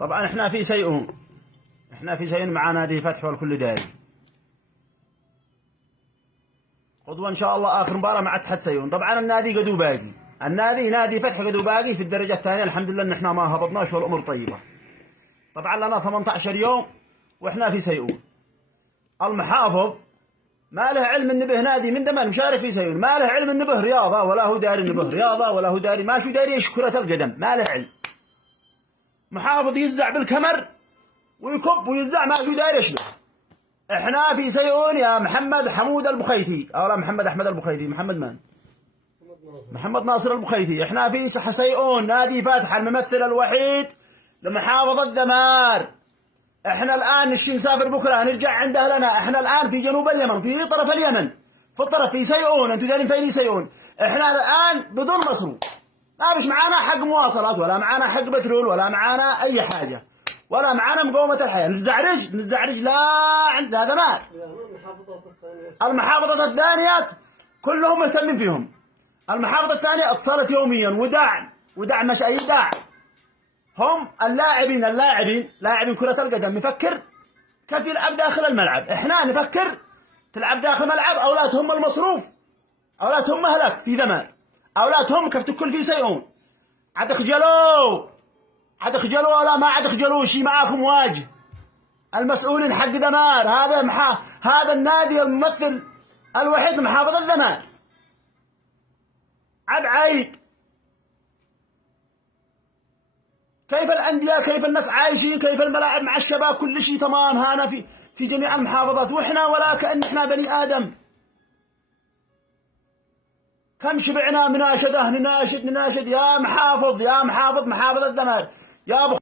طبعا احنا في سيئون، احنا في سيئون مع نادي فتح والكل داري. قدوة ان شاء الله اخر مباراة مع اتحاد سيئون. طبعا النادي قدو باقي، نادي فتح قدو باقي في الدرجة الثانية، الحمد لله ان احنا ما هبطناش والامور طيبة. طبعا لنا 18 يوم واحنا في سيئون. المحافظ ما له علم ان به نادي من دمان مشارك في سيئون، ما له علم ان به رياضة، ولا هو داري ان به رياضة، ولا هو داري ما شو داري ايش كرة القدم، ما له علم. محافظ يزع بالكمر ويكب ويزع ما شو داري ايش له. احنا في سيئون يا محمد حمود البخيتي، او لا محمد احمد البخيتي، محمد من؟ محمد ناصر البخيتي. احنا في سيئون نادي فتح الممثل الوحيد لمحافظة ذمار. احنا الان نشي نسافر بكره نرجع عند اهلنا، احنا الان في جنوب اليمن، في طرف اليمن، في الطرف في سيئون، انتم دارين فين سيئون. احنا الان بدون مصروف، ما فيش معانا حق مواصلات، ولا معانا حق بترول، ولا معانا اي حاجه، ولا معانا مقومه الحياه. نتزعرج لا عندنا ذمار. المحافظات الثانيات كلهم مهتمين فيهم. المحافظه الثانيه اتصلت يوميا ودعم مش اي دعم. هم لاعبين كرة القدم مفكر كيف يلعب داخل الملعب. احنا نفكر تلعب داخل الملعب، اولادهم المصروف، اولادهم مهلك في ذمار، اولادهم كيف تكل في سيئون. عاد خجلوا ولا ما عاد خجلوا شي معاكم واجه المسؤولين حق ذمار. هذا النادي الممثل الوحيد لمحافظة ذمار. عيب. كيف الأندية، كيف الناس عايشين، كيف الملاعب مع الشباب، كل شيء تمام هنا في جميع المحافظات، وإحنا ولا كأن إحنا بني آدم. كم شبعنا مناشدة نناشد يا محافظ محافظة ذمار يا أبو